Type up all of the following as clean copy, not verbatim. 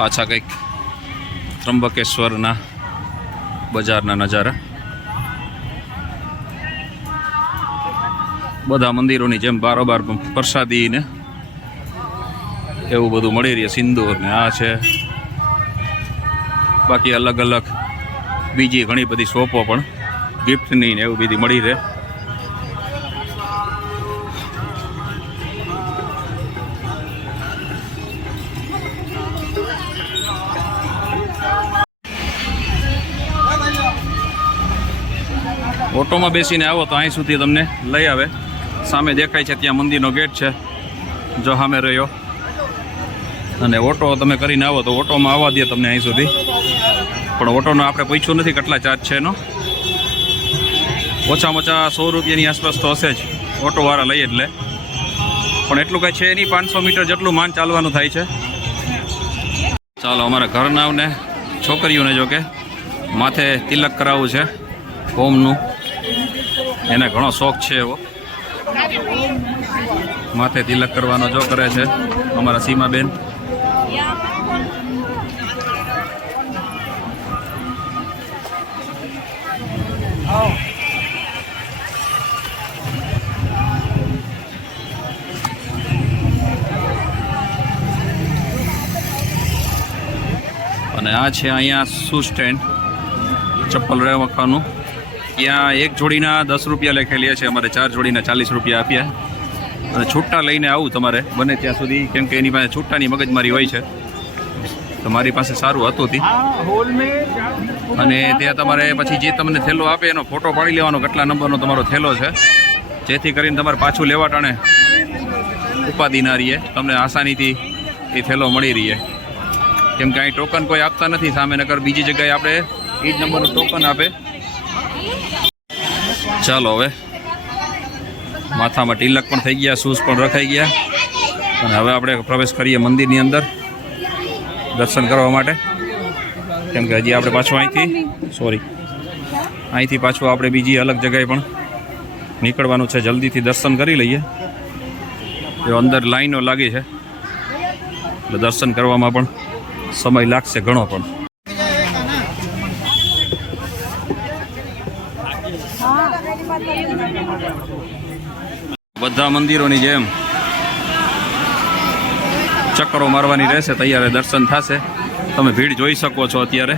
પાછા કંઈક ત્રંબકેશ્વરના બજારના નજારા. બધા મંદિરોની જેમ બારોબાર પ્રસાદી ને એવું બધું મળી રહે. સિંદૂર ને આ છે, બાકી અલગ અલગ બીજી ઘણી બધી શોપો પણ ગિફ્ટની ને એવું બધી મળી રહે. ઓટોમાં બેસીને આવો તો અહીં સુધી તમને લઈ આવે. સામે દેખાય છે ત્યાં મંદિરનો ગેટ છે, જો સામે રહ્યો. અને ઓટો તમે કરીને આવો તો ઓટોમાં આવવા દે તમને અહીં સુધી. પણ ઓટોનો આપણે પૂછ્યું નથી કેટલા ચાર્જ છે એનો. ઓછામાં ઓછા 100 રૂપિયાની આસપાસ તો હશે જ ઓટોવાળા લઈએ એટલે. પણ એટલું કાંઈ છે નહીં, 500 મીટર જેટલું માંડ ચાલવાનું થાય છે. ચાલો, અમારા ઘરનાવને છોકરીઓને જો કે માથે તિલક કરાવવું છે ઓમનું. એને ઘણો શોખ છે એવો, માથે તિલક કરવાનો જો કરે છે અમારા સીમાબેન. અને આ છે અહીંયા શૂ સ્ટેન્ડ, ચપ્પલ રાખવાનું. ત્યાં એક જોડીના 10 રૂપિયા લખેલી છે, અમારે 4 જોડીના 40 રૂપિયા આપ્યા. અને છૂટા લઈને આવું તમારે બને ત્યાં સુધી, કેમ કે એની પાસે છૂટાની મગજમારી હોય છે. તો મારી પાસે સારું હતું હતી. અને ત્યાં તમારે પછી જે તમને થેલો આપે એનો ફોટો પાડી લેવાનો, કેટલા નંબરનો તમારો થેલો છે, જેથી કરીને તમારે પાછું લેવા ટાણે ઉપાધિ ના રહીએ, તમને આસાનીથી એ થેલો મળી રહીએ. કેમ કે અહીં ટોકન કોઈ આપતા નથી સામે, નકર બીજી જગ્યાએ આપણે એ જ નંબરનું ટોકન આપે. ચાલો, હવે માથામાં તિલક પણ થઈ ગયા, શૂઝ પણ રખાઈ ગયા. અને હવે આપણે પ્રવેશ કરીએ મંદિરની અંદર દર્શન કરવા માટે. કેમ કે હજી આપણે પાછું અહીંથી પાછું આપણે બીજી અલગ જગ્યાએ પણ નીકળવાનું છે. જલ્દીથી દર્શન કરી લઈએ. એ અંદર લાઈનો લાગી છે એટલે દર્શન કરવામાં પણ સમય લાગશે ઘણો. પણ બધા મંદિરોની જેમ ચક્કરો મારવાની રહેશે, તૈયાર દર્શન થશે. તમે ભીડ જોઈ શકો છો અત્યારે.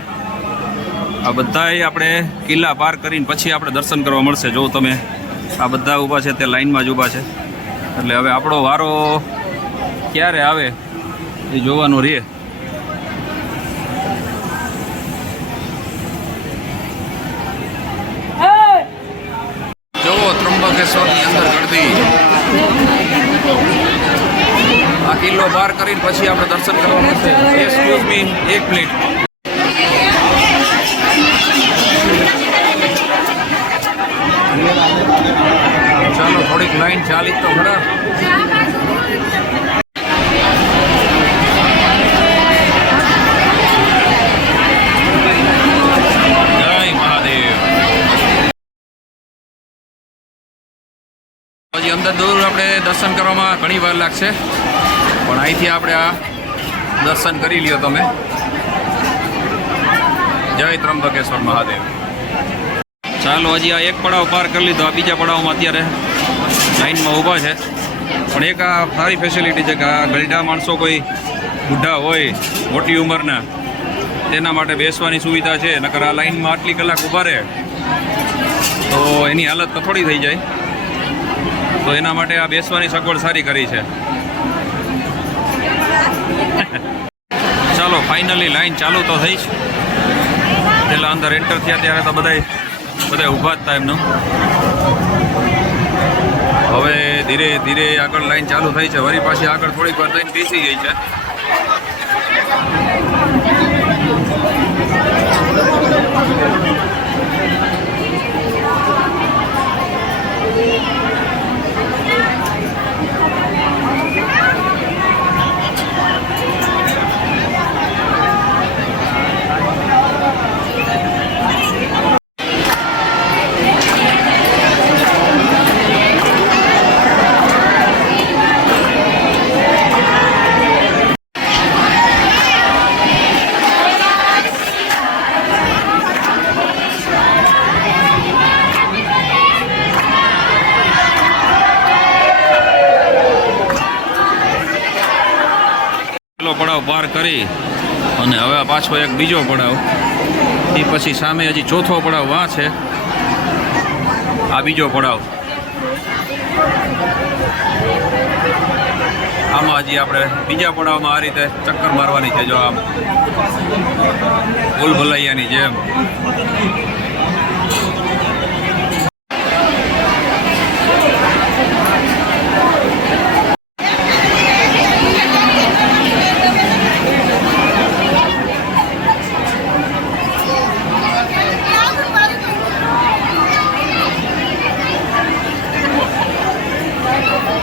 આ બધાએ આપણે કિલ્લા પાર કરીને પછી આપણે દર્શન કરવા મળશે. જો તમે આ બધા ઊભા છે તે લાઈનમાં જ ઊભા છે. એટલે હવે આપણો વારો ક્યારે આવે એ જોવાનું રહે. ત્રંબકેશ્વરની અંદર ગળદી આ કિલ્લો પાર કરીને પછી આપણે દર્શન કરવા મળશે. Excuse me, 1 minute. ચાલો, થોડીક લાઈન ચાલી તો ખરા. હજી અંદર દૂર આપણે દર્શન કરવામાં ઘણી વાર લાગશે, પણ અહીંથી આપણે આ દર્શન કરી લ્યો તમે. જય ત્રંબકેશ્વર મહાદેવ. ચાલો, હજી આ એક પડાવ પાર કરી લીધો. આ બીજા પડાવમાં અત્યારે લાઈનમાં ઊભા છે. પણ એક આ સારી ફેસિલિટી છે કે આ ગરડા માણસો, કોઈ બુઢા હોય મોટી ઉંમરના, તેના માટે બેસવાની સુવિધા છે. નકર આ લાઈનમાં આટલી કલાક ઊભા રહે તો એની હાલત કથોડી થઈ જાય. તો એના માટે આ બેસવાની સગવડ સારી કરી છે. ચાલો, ફાઇનલી લાઈન ચાલુ તો થઈ જ. પહેલાં અંદર એન્ટર થયા ત્યારે તો બધા ઊભા જ હતા એમનું. હવે ધીરે ધીરે આગળ લાઈન ચાલુ થઈ છે. વળી પાછી આગળ થોડીક વાર લાઈન બેસી ગઈ છે. પડાવ પાર કરી અને હવે પાછો એક બીજો પડાવ, એ પછી સામે હજી ચોથો પડાવ વાં છે, આ બીજો પડાવ. આમાં હજી આપણે બીજા પડાવમાં આ રીતે ચક્કર મારવાની છે, જો આમ ભૂલ ભલાઈયાની જેમ.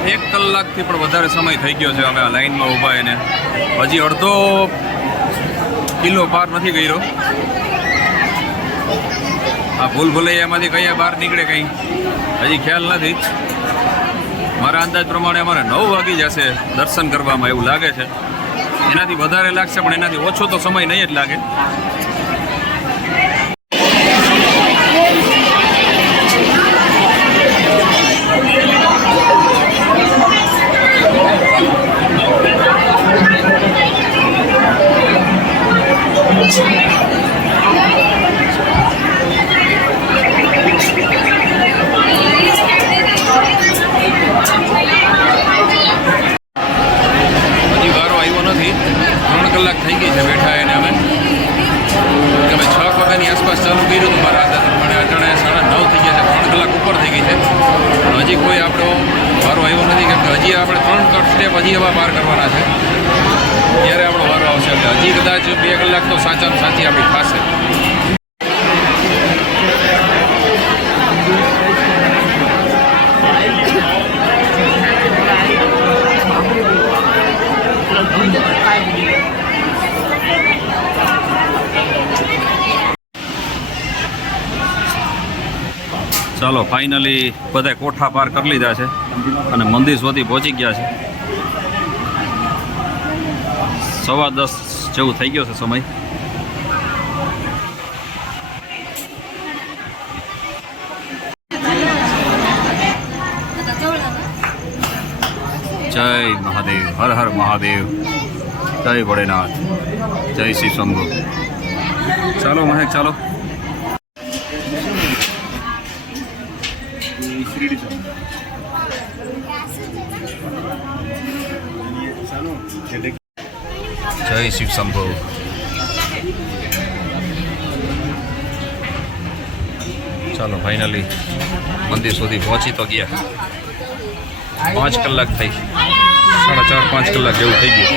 એક કલાકથી પણ વધારે સમય થઈ ગયો છે અમે આ લાઈનમાં ઊભા એને, હજી અડધો કિલો પાર નથી કર્યો. આ ભૂલ ભૂલૈયામાંથી કયા બહાર નીકળે કંઈ હજી ખ્યાલ નથી. મારા અંદાજ પ્રમાણે અમારે 9 વાગી જશે દર્શન કરવામાં એવું લાગે છે. એનાથી વધારે લાગશે પણ એનાથી ઓછો તો સમય નહીં જ લાગે. કલાક થઈ ગઈ છે બેઠા એને અમે 6 વાગ્યાની આસપાસ ચાલુ કર્યું હતું મારા અંદાજ પ્રમાણે. અટાણે 9:30 થઈ ગયા છે, 3 કલાક ઉપર થઈ ગઈ છે. પણ હજી કોઈ આપણો વારો આવ્યો નથી, કેમ કે હજી આપણે 3 સ્ટેપ હજી હવા પાર કરવાના છે. ત્યારે આપણો વારો આવશે એટલે હજી કદાચ 2 કલાક તો સાચામાં સાચી આપણી થશે. ચાલો ફાઇનલી બધા કોઠા પાર કરી લીધા છે અને મંદિર સુધી પહોંચી ગયા છે. 10:15 જેવું થઈ ગયો છે સમય. જય મહાદેવ, હર હર મહાદેવ, જય ભોળેનાથ, જય શ્રી શંભુ. ચાલો મહેક ચાલો. જય શિવ શંભુ. ચાલો ફાઇનલી મંદિર સુધી પહોંચી તો ગયા. 5 કલાક થઈ, 4.5-5 કલાક જેવું થઈ ગયું.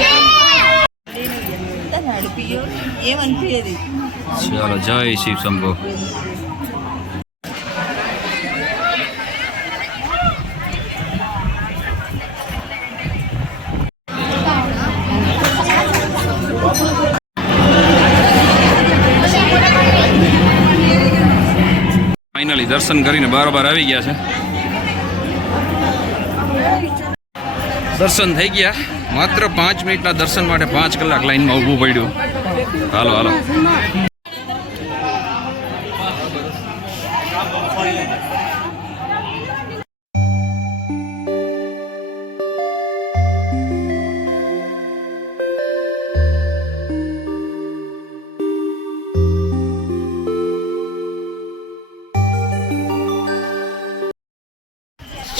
ચાલો જય શિવ શંભુ. ફાઇનલી દર્શન કરીને બારોબાર આવી ગયા છે. દર્શન થઈ ગયા. માત્ર 5 મિનિટના દર્શન માટે 5 કલાક લાઈનમાં ઊભું પડ્યું. હાલો હાલો.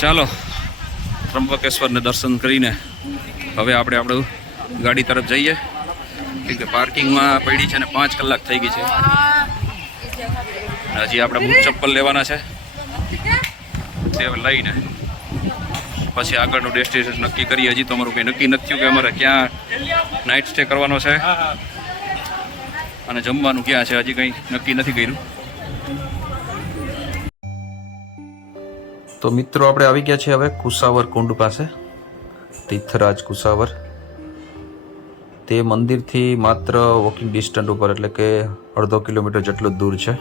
ચાલો ત્રંબકેશ્વરને દર્શન કરીને હવે આપણે આપણું ગાડી તરફ જઈએ, કેમ કે પાર્કિંગમાં પડી છે ને 5 કલાક થઈ ગઈ છે. હજી આપણે બૂટ ચપ્પલ લેવાના છે, તે લઈને પછી આગળનું ડેસ્ટિનેશન નક્કી કરીએ. હજી તો અમારું કંઈ નક્કી નથી થયું કે અમારે ક્યાં નાઇટ સ્ટે કરવાનો છે અને જમવાનું ક્યાં છે, હજી કંઈ નક્કી નથી કર્યું. તો મિત્રો આપણે આવી ગયા છીએ હવે કુસાવર કુંડ પાસે, તીર્થરાજ કુસાવર. તે મંદિરથી માત્ર વોકિંગ ડિસ્ટન્સ ઉપર, એટલે કે 1/2 કિલોમીટર જેટલું દૂર છે.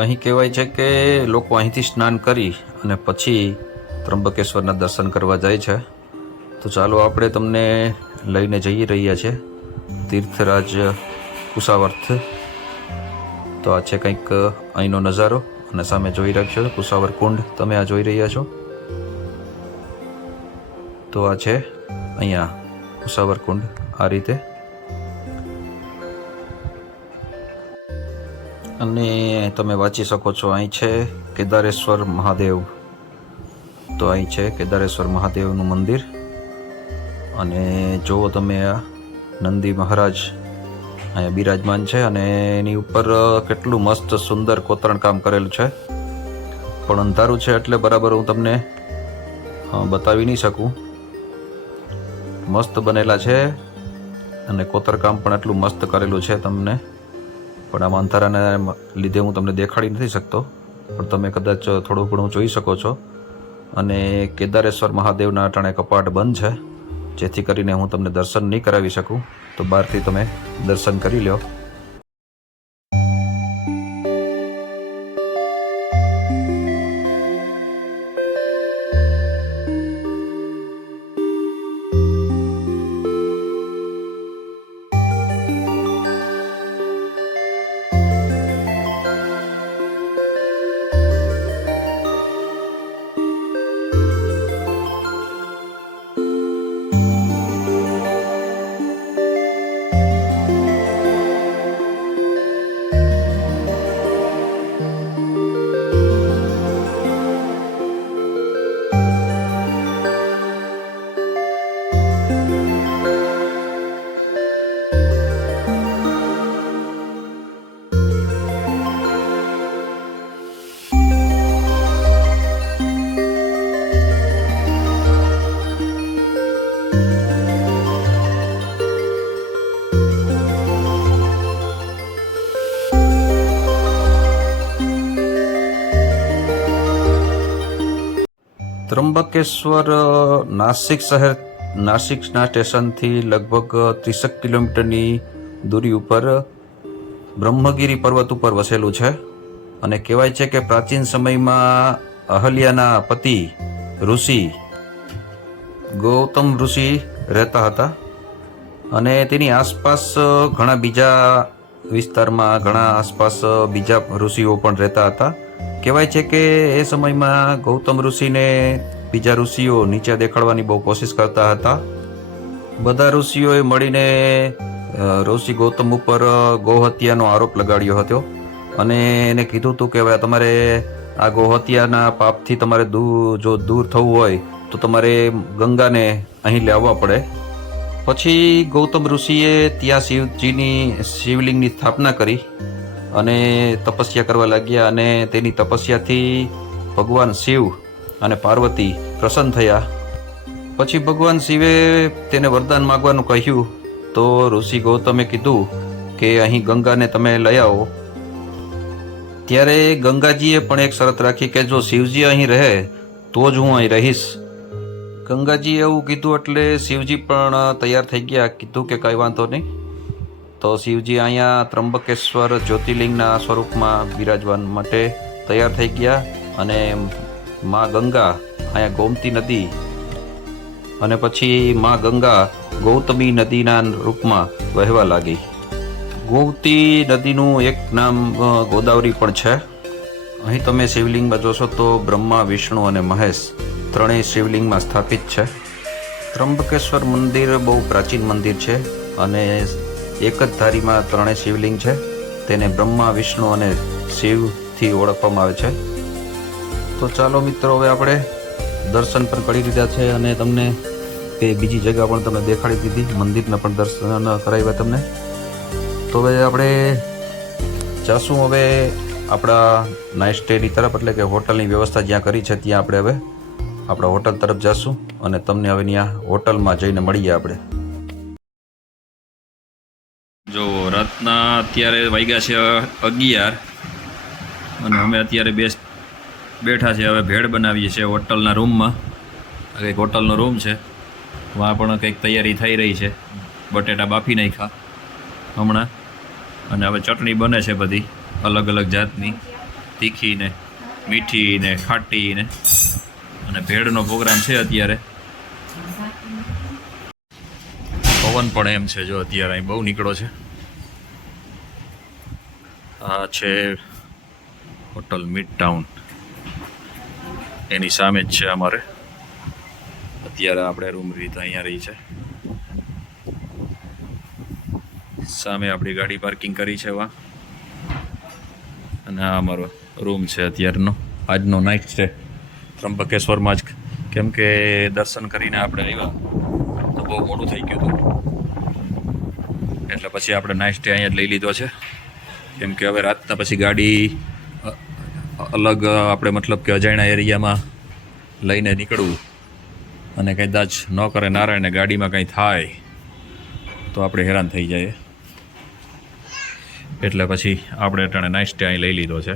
અહીં કહેવાય છે કે લોકો અહીંથી સ્નાન કરી અને પછી ત્રંબકેશ્વરના દર્શન કરવા જાય છે. તો ચાલો આપણે તમને લઈને જઈ રહ્યા છીએ તીર્થરાજ કુસાવર્થ. તો આ છે કંઈક અહીંનો નજારો અને સામે જોઈ રાખશો કુસાવર કુંડ તમે આ જોઈ રહ્યા છો. તો આ છે અહીંયા કુસાવર કુંડ, આ રીતે. અને તમે વાંચી શકો છો, અહીં છે કેદારેશ્વર મહાદેવ. તો અહીં છે કેદારેશ્વર મહાદેવનું મંદિર. અને જુઓ તમે, આ નંદી મહારાજ અહીંયા બિરાજમાન છે અને એની ઉપર કેટલું મસ્ત સુંદર કોતરણ કામ કરેલું છે. પણ અંધારું છે એટલે બરાબર હું તમને બતાવી નહીં શકું. મસ્ત બનેલા છે અને કોતરકામ પણ એટલું મસ્ત કરેલું છે તમને, પણ આમાં અંધારાના લીધે હું તમને દેખાડી નથી શકતો, પણ તમે કદાચ થોડું ઘણું જોઈ શકો છો. અને કેદારેશ્વર મહાદેવના અટાણે કપાટ બંધ છે, જેથી કરીને હું તમને દર્શન નહીં કરાવી શકું. તો બહારથી તમે દર્શન કરી લો. ત્રંબકેશ્વર નાસિકના સ્ટેશનથી લગભગ 30 કિલોમીટરની દૂરી ઉપર બ્રહ્મગીરી પર્વત ઉપર વસેલું છે. અને કહેવાય છે કે પ્રાચીન સમયમાં અહલ્યાના પતિ ઋષિ ગૌતમ ઋષિ રહેતા હતા. અને તેની આસપાસ ઘણા બીજા વિસ્તારમાં ઘણા આસપાસ બીજા ઋષિઓ પણ રહેતા હતા. કહેવાય છે કે એ સમયમાં ગૌતમ ઋષિને બીજા ઋષિઓ નીચે દેખાડવાની બહુ કોશિશ કરતા હતા. બધા ઋષિઓએ મળીને ઋષિ ગૌતમ ઉપર ગૌહત્યાનો આરોપ લગાડ્યો હતો અને એને કીધું હતું કે હવે તમારે આ ગૌહત્યાના પાપથી તમારે જો દૂર થવું હોય તો તમારે ગંગાને અહીં લાવવા પડે. પછી ગૌતમ ઋષિએ ત્યાં શિવલિંગની સ્થાપના કરી અને તપસ્યા કરવા લાગ્યા. અને તેની તપસ્યાથી ભગવાન શિવ અને પાર્વતી પ્રસન્ન થયા. પછી ભગવાન શિવે તેને વરદાન માગવાનું કહ્યું. તો ઋષિ ગૌતમે કીધું કે અહીં ગંગાને તમે લઈ આવો. ત્યારે ગંગાજીએ પણ એક શરત રાખી કે જો શિવજી અહીં રહે તો જ હું અહીં રહીશ. ગંગાજીએ એવું કીધું એટલે શિવજી પણ તૈયાર થઈ ગયા. કીધું કે કંઈ વાંધો નહીં. તો શિવજી અહીંયા ત્રંબકેશ્વર જ્યોતિર્લિંગના સ્વરૂપમાં બિરાજવાન માટે તૈયાર થઈ ગયા. અને માં ગંગા અહીંયા ગોમતી નદી અને પછી માં ગંગા ગૌતમી નદીના રૂપમાં વહેવા લાગી. ગોમતી નદીનું એક નામ ગોદાવરી પણ છે. અહીં તમે શિવલિંગમાં જોશો તો બ્રહ્મા, વિષ્ણુ અને મહેશ ત્રણેય શિવલિંગમાં સ્થાપિત છે. ત્રંબકેશ્વર મંદિર બહુ પ્રાચીન મંદિર છે અને એક જ ધારીમાં ત્રણેય શિવલિંગ છે. તેને બ્રહ્મા, વિષ્ણુ અને શિવથી ઓળખવામાં આવે છે. તો ચાલો મિત્રો, હવે આપણે દર્શન પણ કરી લીધા છે અને તમને કે બીજી જગ્યા પણ તમને દેખાડી દીધી, મંદિરના પણ દર્શન કરાવ્યા તમને. તો હવે આપણે જાશું હવે આપણા નાઇટ સ્ટેની તરફ, એટલે કે હોટલની વ્યવસ્થા જ્યાં કરી છે ત્યાં આપણે હવે આપણા હોટલ તરફ જાશું અને તમને હવે ત્યાં હોટલમાં જઈને મળીએ આપણે. જો રાતના અત્યારે વાગ્યા છે 11 અને અમે અત્યારે બેઠા છે. હવે ભેળ બનાવીએ છીએ હોટલના રૂમમાં. કંઈક હોટલનો રૂમ છે, વहाँ પણ કંઈક તૈયારી થઈ રહી છે. બટેટા બાફી નાખ્યા હમણાં અને હવે ચટણી બને છે બધી અલગ અલગ જાતની, તીખી ને મીઠી ને ખાટી ને, અને ભેળનો પ્રોગ્રામ છે અત્યારે. પવન પણ એમ છે જો અત્યારે અહીં બહુ નીકળો છે. આ છે હોટલ મિડ ટાઉન, એની સામે જ છે અમારે. અત્યારે આપણે રૂમ રીત અહીંયા રહી છે. સામે આપણી ગાડી પાર્કિંગ કરી છે વા અને આ અમારો રૂમ છે અત્યારનો આજનો નાઇટ સ્ટે ત્રંબકેશ્વરમાં જ કેમ કે દર્શન કરીને આપણે આવ્યા તો બહુ મોડું થઈ ગયું હતું એટલે પછી આપણે નાઇટ સ્ટે અહીંયા જ લઈ લીધો છે કેમ કે હવે રાતના પછી ગાડી અલગ આપણે મતલબ કે અજાણ્યા એરિયામાં લઈને નીકળવું અને કદાચ ન કરે નારાયણને ગાડીમાં કંઈ થાય તો આપણે હેરાન થઈ જઈએ એટલે પછી આપણે અટાણે નાઇટ સ્ટે અહીં લઈ લીધો છે